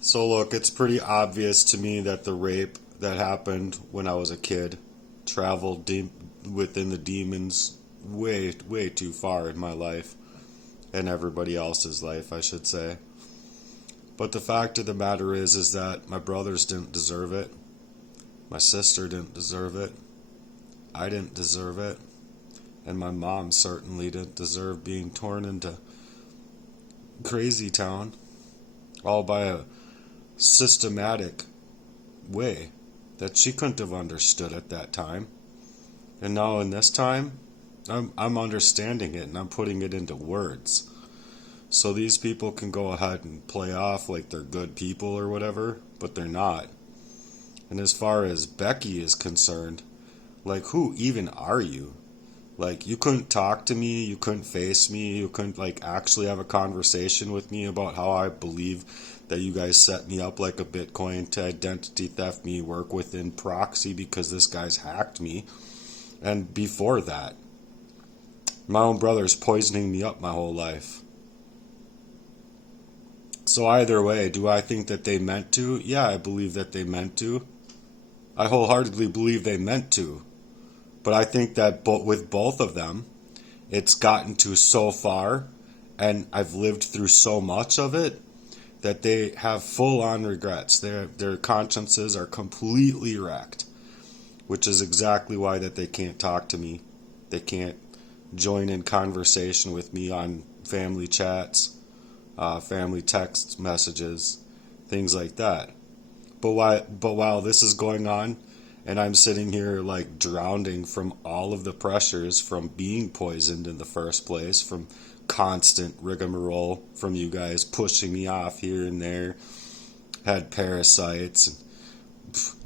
So look, it's pretty obvious to me that the rape that happened when I was a kid traveled deep within the demons way too far in my life and everybody else's life, I should say. But the fact of the matter is that my brothers didn't deserve it. My sister didn't deserve it. I didn't deserve it. And my mom certainly didn't deserve being torn into crazy town all by a systematic way that she couldn't have understood at that time. And now in this time, I'm understanding it and I'm putting it into words. So these people can go ahead and play off like they're good people or whatever, but they're not. And as far as Becky is concerned, like, who even are you? Like, you couldn't talk to me, you couldn't face me, you couldn't, like, actually have a conversation with me about how I believe that you guys set me up like a Bitcoin to identity theft me, work within proxy because this guy's hacked me. And before that, my own brother's poisoning me up my whole life. So either way, do I think that they meant to? Yeah, I believe that they meant to. I wholeheartedly believe they meant to. But I think that with both of them, it's gotten to so far, and I've lived through so much of it, that they have full-on regrets. Their consciences are completely wrecked, which is exactly why that they can't talk to me. They can't join in conversation with me on family chats, family text messages, things like that. But while this is going on, and I'm sitting here like drowning from all of the pressures from being poisoned in the first place, from constant rigmarole from you guys pushing me off here and there, had parasites.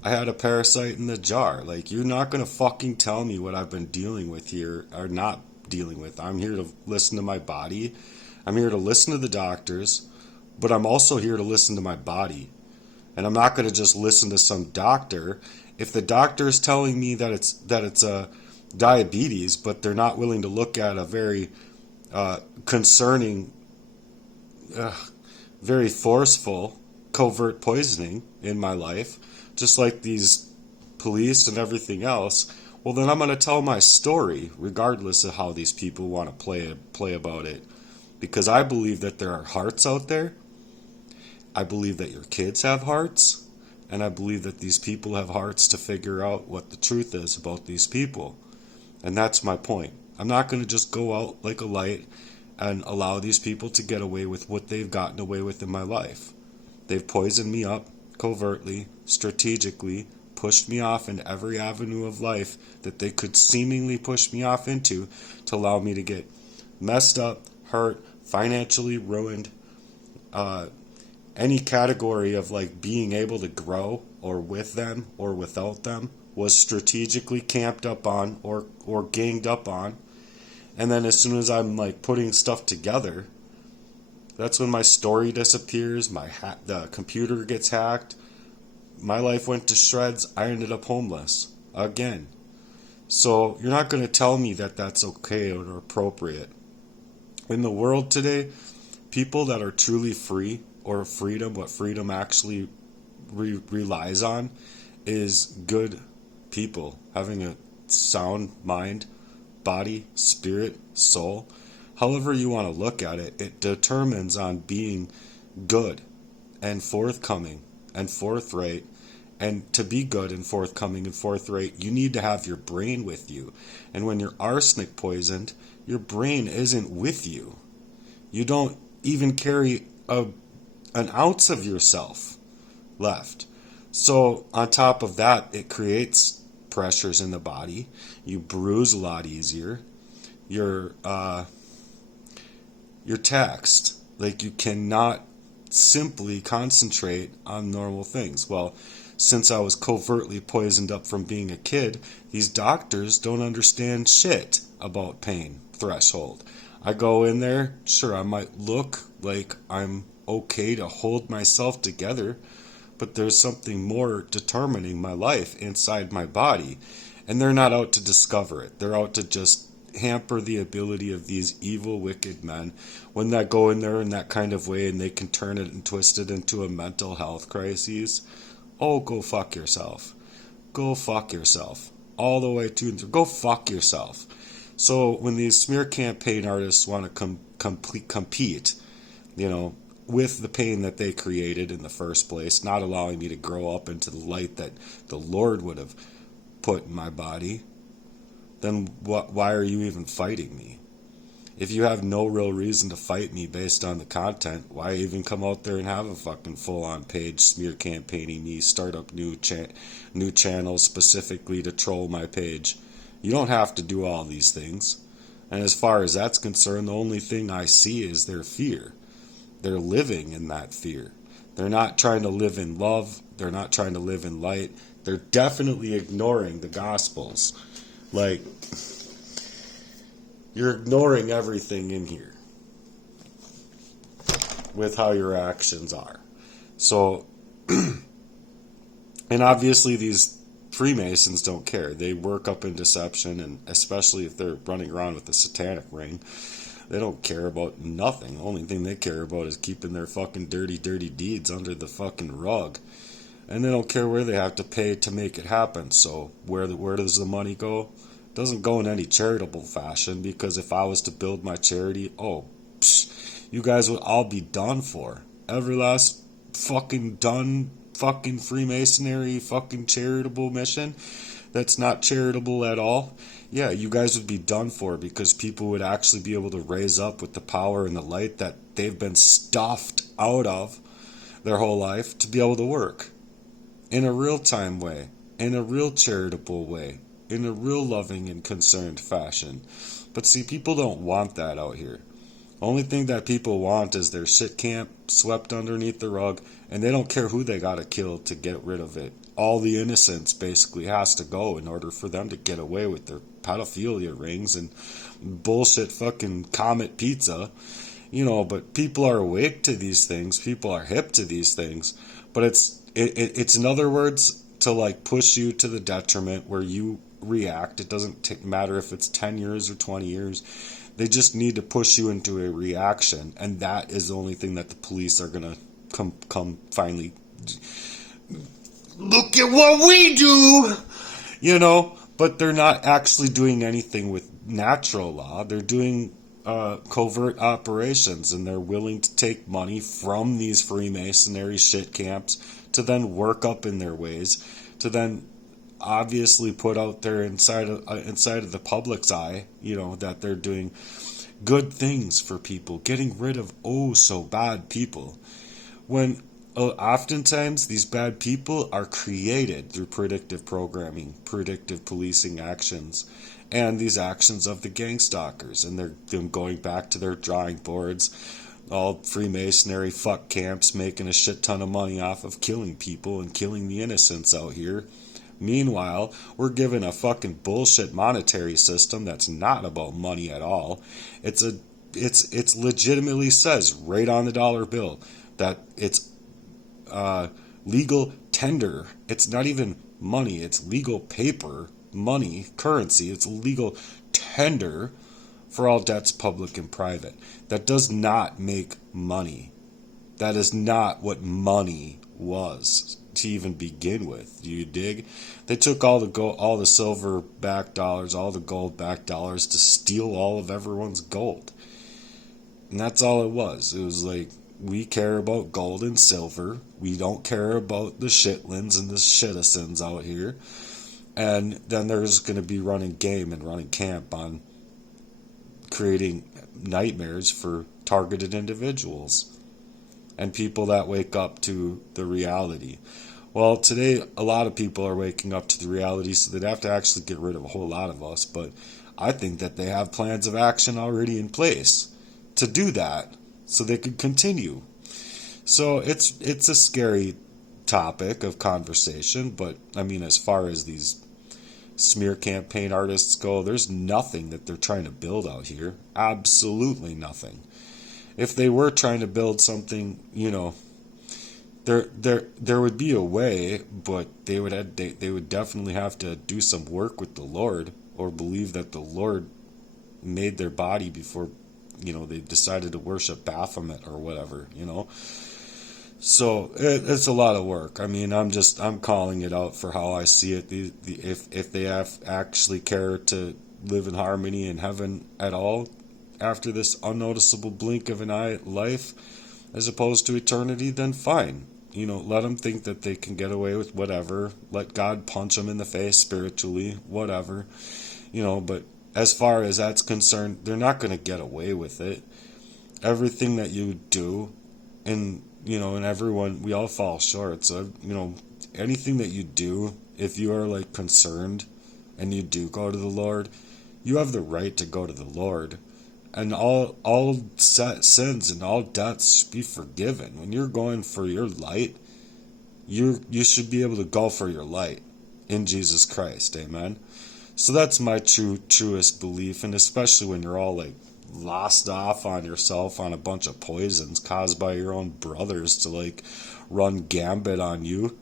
I had a parasite in the jar. Like, you're not going to fucking tell me what I've been dealing with here or not dealing with. I'm here to listen to my body. I'm here to listen to the doctors, but I'm also here to listen to my body. And I'm not going to just listen to some doctor. If the doctor is telling me that it's a diabetes, but they're not willing to look at a very concerning, very forceful, covert poisoning in my life, just like these police and everything else, well, then I'm going to tell my story, regardless of how these people want to play about it. Because I believe that there are hearts out there. I believe that your kids have hearts. And I believe that these people have hearts to figure out what the truth is about these people. And that's my point. I'm not going to just go out like a light and allow these people to get away with what they've gotten away with in my life. They've poisoned me up covertly, strategically, pushed me off in every avenue of life that they could seemingly push me off into to allow me to get messed up, hurt, financially ruined, any category of like being able to grow or with them or without them was strategically camped up on or ganged up on. And then as soon as I'm like putting stuff together, that's when my story disappears, the computer gets hacked, my life went to shreds, I ended up homeless again. So you're not going to tell me that that's okay or appropriate. In the world today, people that are truly free, or freedom, what freedom actually relies on, is good people having a sound mind, body, spirit, soul. However you want to look at it, it determines on being good and forthcoming and forthright. And to be good and forthcoming and forthright, you need to have your brain with you. And when you're arsenic poisoned, your brain isn't with you. You don't even carry an ounce of yourself left. So on top of that, it creates pressures in the body. You bruise a lot easier. You're taxed. Like, you cannot simply concentrate on normal things. Well, since I was covertly poisoned up from being a kid, these doctors don't understand shit about pain threshold. I go in there, sure, I might look like I'm okay to hold myself together, but there's something more determining my life inside my body, and they're not out to discover it. They're out to just hamper the ability of these evil, wicked men when they go in there in that kind of way and they can turn it and twist it into a mental health crisis. Oh, go fuck yourself. Go fuck yourself. All the way to and through. Go fuck yourself. So when these smear campaign artists want to compete, with the pain that they created in the first place, not allowing me to grow up into the light that the Lord would have put in my body, then why are you even fighting me? If you have no real reason to fight me based on the content, why even come out there and have a fucking full-on page smear campaigning me, start up new channels specifically to troll my page? You don't have to do all these things. And as far as that's concerned, the only thing I see is their fear. They're living in that fear. They're not trying to live in love. They're not trying to live in light. They're definitely ignoring the Gospels. Like, you're ignoring everything in here with how your actions are. So, and obviously these Freemasons don't care. They work up in deception, and especially if they're running around with the satanic ring, they don't care about nothing. The only thing they care about is keeping their fucking dirty, dirty deeds under the fucking rug. And they don't care where they have to pay to make it happen. So where does the money go? It doesn't go in any charitable fashion, because if I was to build my charity, you guys would all be done for. Every last fucking done fucking Freemasonry fucking charitable mission that's not charitable at all, yeah, you guys would be done for, because people would actually be able to raise up with the power and the light that they've been stuffed out of their whole life to be able to work in a real-time way, in a real charitable way, in a real loving and concerned fashion. But see, people don't want that out here. Only thing that people want is their shit camp swept underneath the rug, and they don't care who they gotta kill to get rid of it. All the innocence basically has to go in order for them to get away with their pedophilia rings and bullshit fucking Comet pizza. But people are awake to these things. People are hip to these things. But it's in other words to like push you to the detriment where you react. It doesn't matter if it's 10 years or 20 years. They just need to push you into a reaction, and that is the only thing that the police are gonna come finally. Look at what we do, but they're not actually doing anything with natural law. They're doing covert operations, and they're willing to take money from these Freemasonry shit camps to then work up in their ways, to then obviously put out there inside of the public's eye, that they're doing good things for people, getting rid of so bad people, when oftentimes these bad people are created through predictive programming, predictive policing actions, and these actions of the gang stalkers, and they're them going back to their drawing boards, all Freemasonry fuck camps making a shit ton of money off of killing people and killing the innocents out here. Meanwhile, we're given a fucking bullshit monetary system that's not about money at all. It's legitimately says right on the dollar bill that it's legal tender. It's not even money. It's legal paper, money, currency. It's legal tender for all debts, public and private. That does not make money. That is not what money was to even begin with. Do you dig? They took all the silver backed dollars, all the gold backed dollars to steal all of everyone's gold. And that's all it was. It was like, we care about gold and silver. We don't care about the shitlins and the citizens out here. And then there's going to be running game and running camp on creating nightmares for targeted individuals and people that wake up to the reality. Well, today a lot of people are waking up to the reality, so they'd have to actually get rid of a whole lot of us. But I think that they have plans of action already in place to do that, so they could continue. So it's a scary topic of conversation, but I mean, as far as these smear campaign artists go, there's nothing that they're trying to build out here. Absolutely nothing. If they were trying to build something, there would be a way, but they would definitely have to do some work with the Lord, or believe that the Lord made their body before, they decided to worship Baphomet or whatever, So it's a lot of work. I mean, I'm calling it out for how I see it. If they actually care to live in harmony in heaven at all after this unnoticeable blink of an eye life, as opposed to eternity, then fine. Let them think that they can get away with whatever. Let God punch them in the face spiritually, whatever. But as far as that's concerned, they're not going to get away with it. Everything that you do, and everyone, we all fall short. So, anything that you do, if you are like concerned and you do go to the Lord, you have the right to go to the Lord. And all sins and all debts be forgiven. When you're going for your light, you should be able to go for your light in Jesus Christ. Amen. So that's my truest belief, and especially when you're all like lost off on yourself on a bunch of poisons caused by your own brothers to like run gambit on you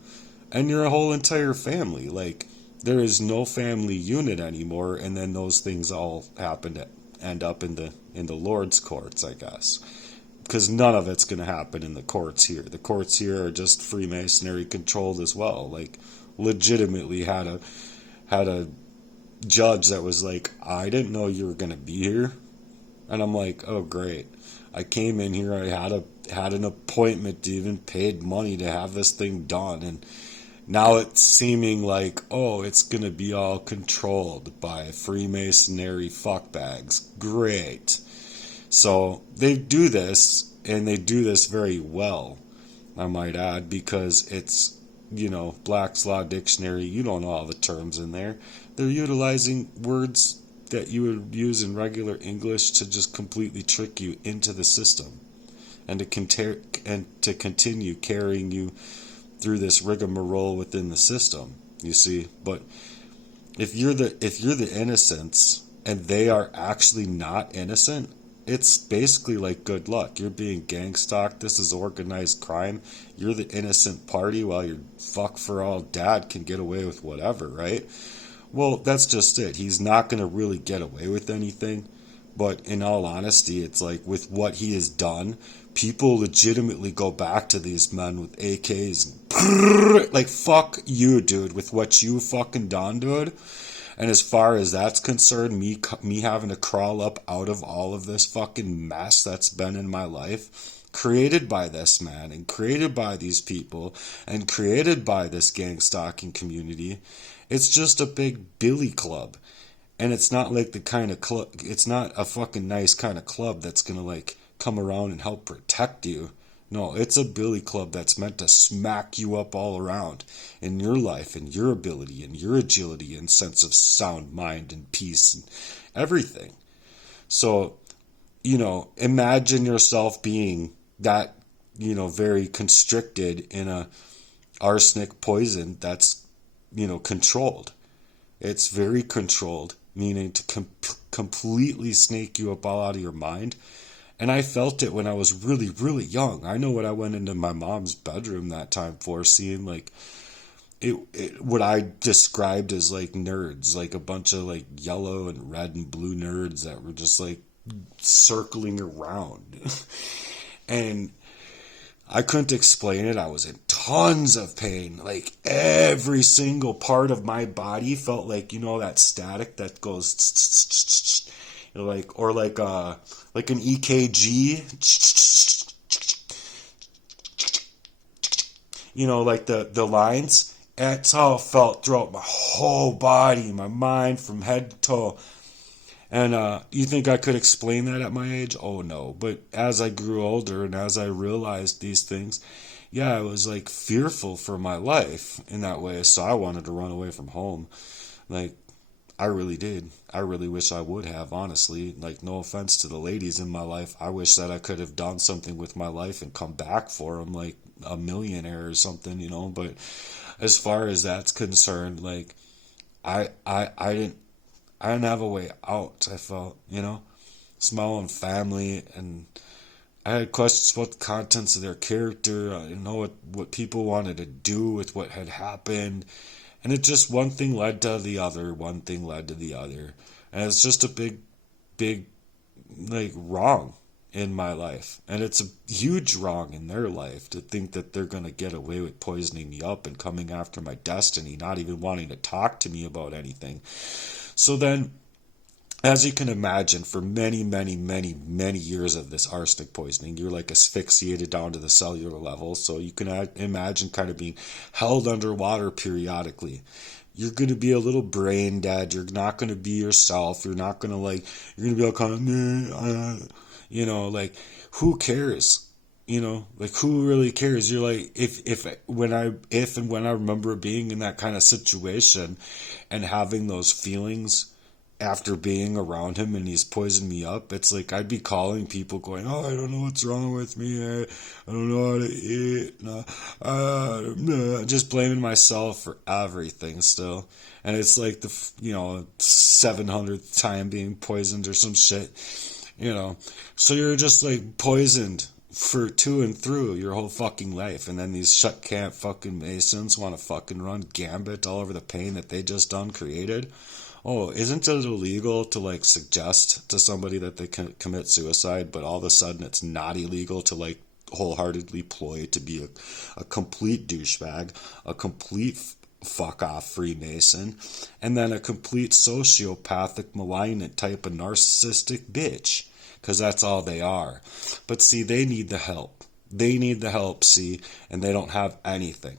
and your whole entire family. Like, there is no family unit anymore, and then those things all happen to end up in the Lord's courts, I guess, because none of it's going to happen in the courts here. The courts here are just Freemasonry controlled as well. Like, legitimately had a judge that was like, I didn't know you were going to be here. And I'm like, oh great, I came in here, I had an appointment, to even paid money to have this thing done, and now it's seeming like, oh, it's going to be all controlled by Freemasonry fuckbags. Great. So they do this, and they do this very well, I might add, because it's, Black's Law Dictionary, you don't know all the terms in there. They're utilizing words that you would use in regular English to just completely trick you into the system, and to continue carrying you through this rigmarole within the system. You see, but if you're the innocents and they are actually not innocent, it's basically like good luck. You're being gang stalked. This is organized crime. You're the innocent party while your fuck for all dad can get away with whatever, right? Well, that's just it. He's not going to really get away with anything. But in all honesty, it's like with what he has done, people legitimately go back to these men with AKs and like, fuck you, dude, with what you fucking done, dude. And as far as that's concerned, me having to crawl up out of all of this fucking mess that's been in my life, created by this man and created by these people and created by this gang stalking community, it's just a big billy club. And it's not like the kind of club, it's not a fucking nice kind of club that's gonna like come around and help protect you. No, it's a billy club that's meant to smack you up all around in your life and your ability and your agility and sense of sound mind and peace and everything. So, imagine yourself being that, very constricted in a arsenic poison that's, controlled. It's very controlled, meaning to completely snake you up all out of your mind. And I felt it when I was really, really young. I know what I went into my mom's bedroom that time for, seeing like what I described as like nerds, like a bunch of like yellow and red and blue nerds that were just like circling around. And I couldn't explain it. I was in tons of pain. Like every single part of my body felt like, that static that goes like, or like an EKG, like the lines. That's how it felt throughout my whole body, my mind, from head to toe. And you think I could explain that at my age? Oh no. But as I grew older and as I realized these things, yeah, I was like fearful for my life in that way. So I wanted to run away from home. Like, I really did. I really wish I would have, honestly. Like, no offense to the ladies in my life. I wish that I could have done something with my life and come back for them, like a millionaire or something, But as far as that's concerned, like, I didn't have a way out. I felt, it's my own family, and I had questions about the contents of their character. I didn't know what people wanted to do with what had happened. And it just, one thing led to the other, one thing led to the other. And it's just a big big, like, wrong in my life. And it's a huge wrong in their life to think that they're going to get away with poisoning me up and coming after my destiny, not even wanting to talk to me about anything. So then, as you can imagine, for many, many, many, many years of this arsenic poisoning, you're like asphyxiated down to the cellular level. So you can imagine kind of being held underwater periodically. You're going to be a little brain dead. You're not going to be yourself. You're not going to you're going to be all kind of, like, who cares? Like, who really cares? You're like, if and when I remember being in that kind of situation and having those feelings after being around him and he's poisoned me up, it's like I'd be calling people going, oh, I don't know what's wrong with me. I don't know how to eat. No, just blaming myself for everything still. And it's like the, 700th time being poisoned or some shit, So you're just like poisoned for to and through your whole fucking life. And then these shut camp fucking Masons want to fucking run gambit all over the pain that they just uncreated. Oh, isn't it illegal to like suggest to somebody that they can commit suicide, but all of a sudden it's not illegal to like wholeheartedly ploy to be a complete douchebag, a complete fuck off Freemason, and then a complete sociopathic, malignant type of narcissistic bitch, because that's all they are. But see, they need the help. They need the help, see, and they don't have anything.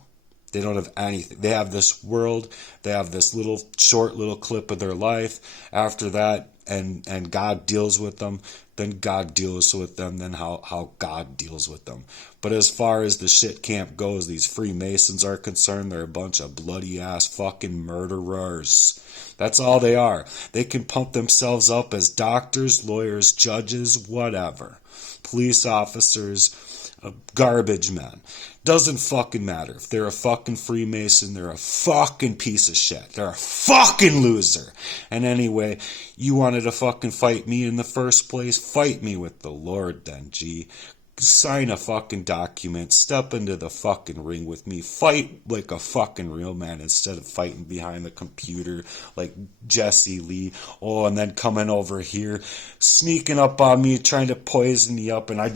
They don't have anything. They have this world. They have this short little clip of their life. After that, and God deals with them. Then God deals with them. Then how God deals with them. But as far as the shit camp goes, these Freemasons are concerned, they're a bunch of bloody ass fucking murderers. That's all they are. They can pump themselves up as doctors, lawyers, judges, whatever. Police officers, garbage men. Doesn't fucking matter. If they're a fucking Freemason, they're a fucking piece of shit. They're a fucking loser. And anyway, you wanted to fucking fight me in the first place? Fight me with the Lord then, G. Sign a fucking document. Step into the fucking ring with me. Fight like a fucking real man instead of fighting behind the computer like Jesse Lee. Oh, and then coming over here, sneaking up on me, trying to poison me up, and I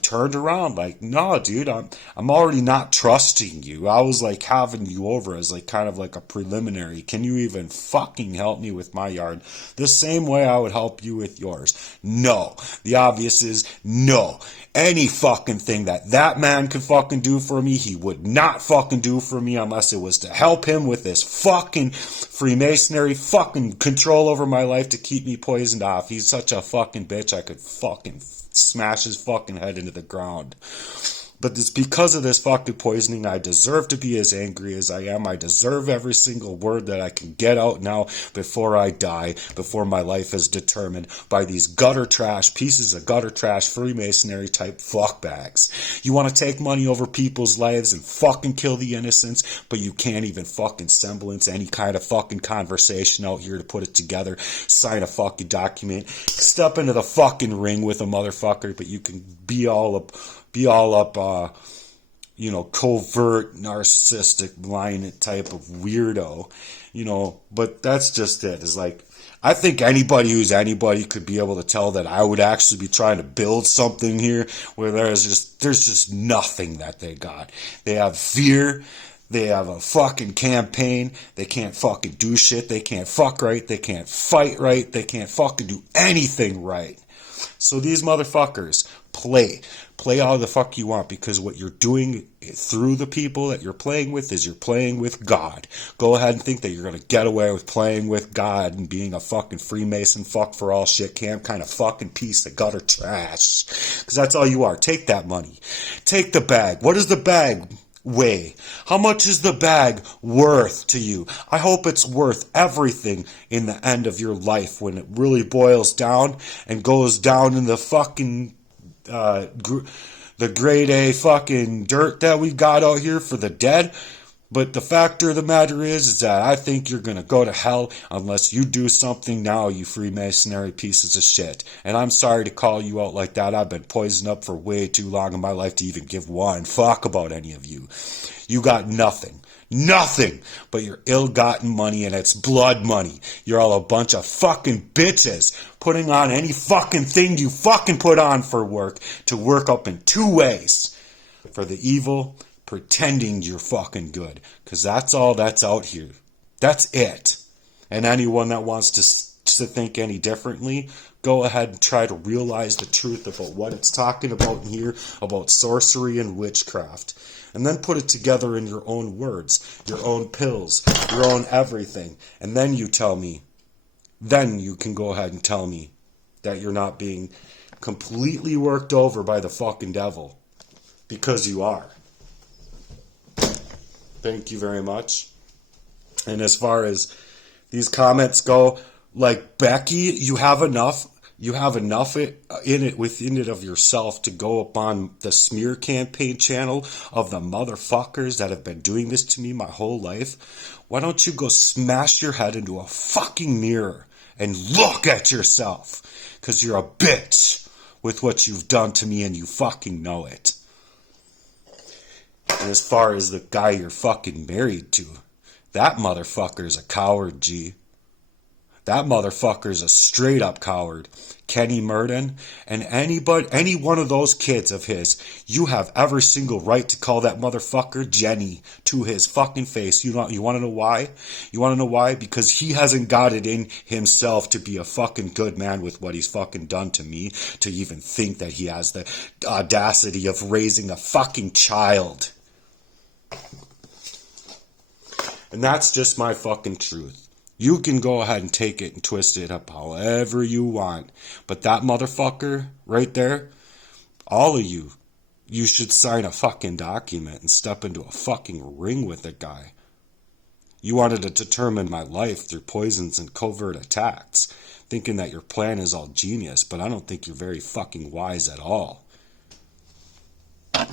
turned around like, no, dude, I'm already not trusting you. I was like having you over as like kind of like a preliminary. Can you even fucking help me with my yard? The same way I would help you with yours. No. The obvious is no. Any fucking thing that man could fucking do for me, he would not fucking do for me unless it was to help him with this fucking Freemasonry fucking control over my life to keep me poisoned off. He's such a fucking bitch, I could fucking smash his fucking head into the ground. But it's because of this fucking poisoning I deserve to be as angry as I am. I deserve every single word that I can get out now before I die, before my life is determined by these pieces of gutter trash Freemasonry type fuckbags. You want to take money over people's lives and fucking kill the innocents, but you can't even fucking semblance any kind of fucking conversation out here to put it together. Sign a fucking document. Step into the fucking ring with a motherfucker, but you can be all up, covert, narcissistic, blind type of weirdo, but that's just it. It's like, I think anybody who's anybody could be able to tell that I would actually be trying to build something here where there's just nothing that they got. They have fear. They have a fucking campaign. They can't fucking do shit. They can't fuck right. They can't fight right. They can't fucking do anything right. So these motherfuckers play all the fuck you want, because what you're doing through the people that you're playing with is you're playing with God. Go ahead and think that you're going to get away with playing with God and being a fucking Freemason fuck for all shit camp kind of fucking piece of gutter trash. Because that's all you are. Take that money. Take the bag. What does the bag weigh? How much is the bag worth to you? I hope it's worth everything in the end of your life when it really boils down and goes down in the fucking the grade A fucking dirt that we got out here for the dead. But the fact of the matter is that I think you're going to go to hell unless you do something now, you Freemasonry pieces of shit. And I'm sorry to call you out like that. I've been poisoned up for way too long in my life to even give one fuck about any of you. You got nothing. Nothing but your ill-gotten money, and it's blood money. You're all a bunch of fucking bitches putting on any fucking thing you fucking put on for work to work up in two ways. For the evil, pretending you're fucking good. Because that's all that's out here. That's it. And anyone that wants to think any differently, go ahead and try to realize the truth about what it's talking about in here, about sorcery and witchcraft. And then put it together in your own words, your own pills, your own everything. And then you tell me, then you can go ahead and tell me that you're not being completely worked over by the fucking devil. Because you are. Thank you very much. And as far as these comments go, like, Becky, you have enough in it within it of yourself to go upon the smear campaign channel of the motherfuckers that have been doing this to me my whole life. Why don't you go smash your head into a fucking mirror and look at yourself? Because you're a bitch with what you've done to me and you fucking know it. And as far as the guy you're fucking married to, that motherfucker's a coward, G. That motherfucker's a straight up coward. Kenny Murden, and any one of those kids of his, you have every single right to call that motherfucker Jenny to his fucking face. You want to know why? You want to know why? Because he hasn't got it in himself to be a fucking good man with what he's fucking done to me, to even think that he has the audacity of raising a fucking child. And that's just my fucking truth. You can go ahead and take it and twist it up however you want. But that motherfucker right there, all of you, you should sign a fucking document and step into a fucking ring with the guy. You wanted to determine my life through poisons and covert attacks, thinking that your plan is all genius, but I don't think you're very fucking wise at all.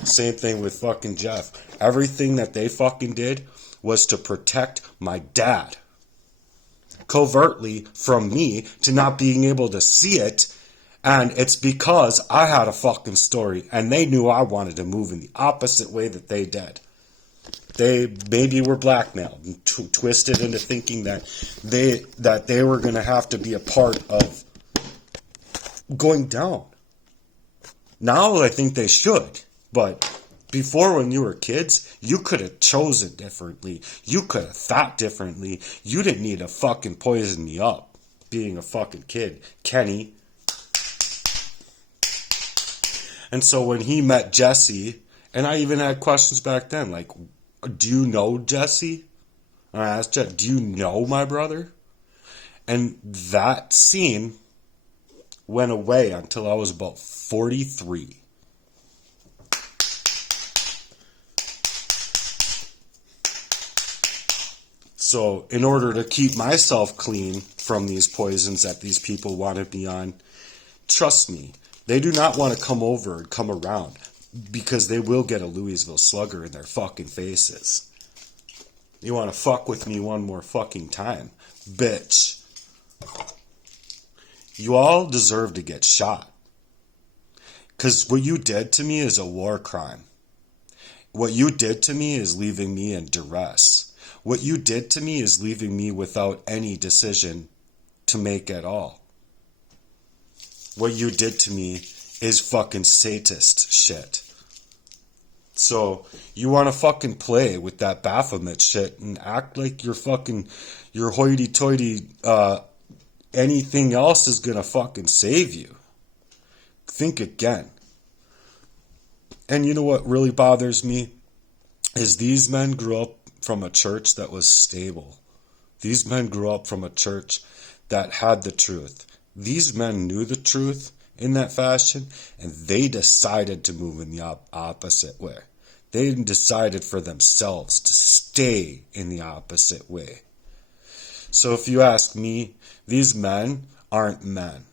Same thing with fucking Jeff. Everything that they fucking did was to protect my dad. Covertly from me to not being able to see it, and it's because I had a fucking story and they knew I wanted to move in the opposite way that they did. They maybe were blackmailed and twisted into thinking that they were going to have to be a part of going down. Now I think they should, but before, when you were kids, you could have chosen differently. You could have thought differently. You didn't need to fucking poison me up being a fucking kid, Kenny. And so when he met Jesse, and I even had questions back then, like, do you know Jesse? And I asked Jeff, do you know my brother? And that scene went away until I was about 43. So in order to keep myself clean from these poisons that these people wanted me on, trust me, they do not want to come over and come around, because they will get a Louisville Slugger in their fucking faces. You want to fuck with me one more fucking time, bitch. You all deserve to get shot. Because what you did to me is a war crime. What you did to me is leaving me in duress. What you did to me is leaving me without any decision to make at all. What you did to me is fucking sadist shit. So, you want to fucking play with that Baphomet shit and act like you're hoity-toity, anything else is gonna fucking save you. Think again. And you know what really bothers me? Is these men grew up from a church that was stable. These men grew up from a church that had the truth. These men knew the truth in that fashion, and they decided to move in the opposite way. They decided for themselves to stay in the opposite way. So if you ask me, these men aren't men.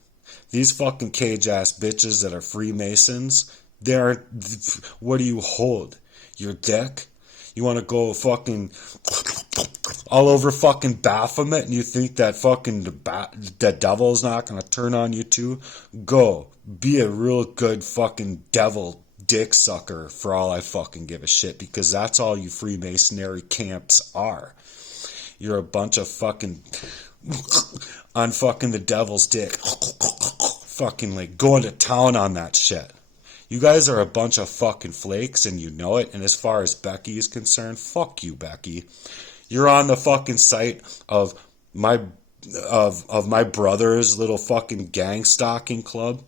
These fucking cage-ass bitches that are Freemasons, they aren't. What do you hold? Your dick? You want to go fucking all over fucking Baphomet and you think that fucking the devil's not going to turn on you too? Go. Be a real good fucking devil dick sucker for all I fucking give a shit, because that's all you Freemasonry camps are. You're a bunch of fucking on fucking the devil's dick. Fucking like going to town on that shit. You guys are a bunch of fucking flakes and you know it. And as far as Becky is concerned, fuck you, Becky. You're on the fucking site of my brother's little fucking gang stalking club,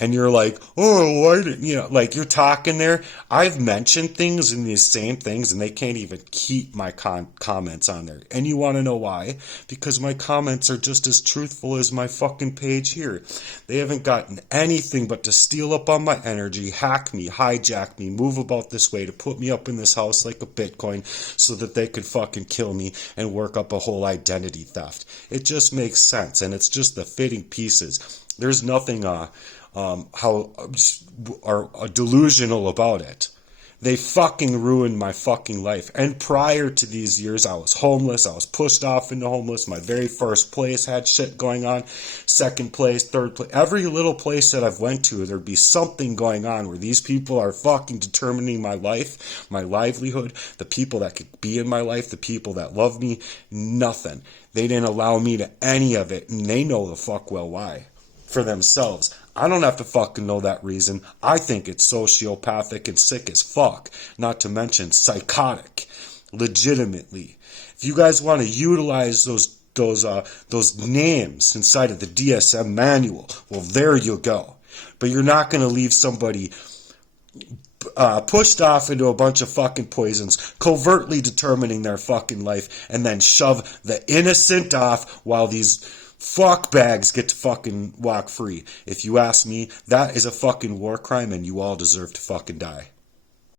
and you're like, oh, why didn't you know, like, you're talking there. I've mentioned things in these same things, and they can't even keep my comments on there. And you want to know why? Because my comments are just as truthful as my fucking page here. They haven't gotten anything but to steal up on my energy, hack me, hijack me, move about this way, to put me up in this house like a Bitcoin so that they could fucking kill me and work up a whole identity theft. It just makes sense, and it's just the fitting pieces. There's nothing delusional about it. They fucking ruined my fucking life. And prior to these years, I was homeless. I was pushed off into homeless. My very first place had shit going on. Second place, third place. Every little place that I've went to, there'd be something going on where these people are fucking determining my life, my livelihood, the people that could be in my life, the people that love me. Nothing. They didn't allow me to any of it, and they know the fuck well why. For themselves. I don't have to fucking know that reason. I think it's sociopathic and sick as fuck. Not to mention psychotic. Legitimately. If you guys want to utilize those names inside of the DSM manual, well, there you go. But you're not going to leave somebody pushed off into a bunch of fucking poisons, covertly determining their fucking life, and then shove the innocent off while these fuck bags get to fucking walk free. If you ask me, that is a fucking war crime, and you all deserve to fucking die.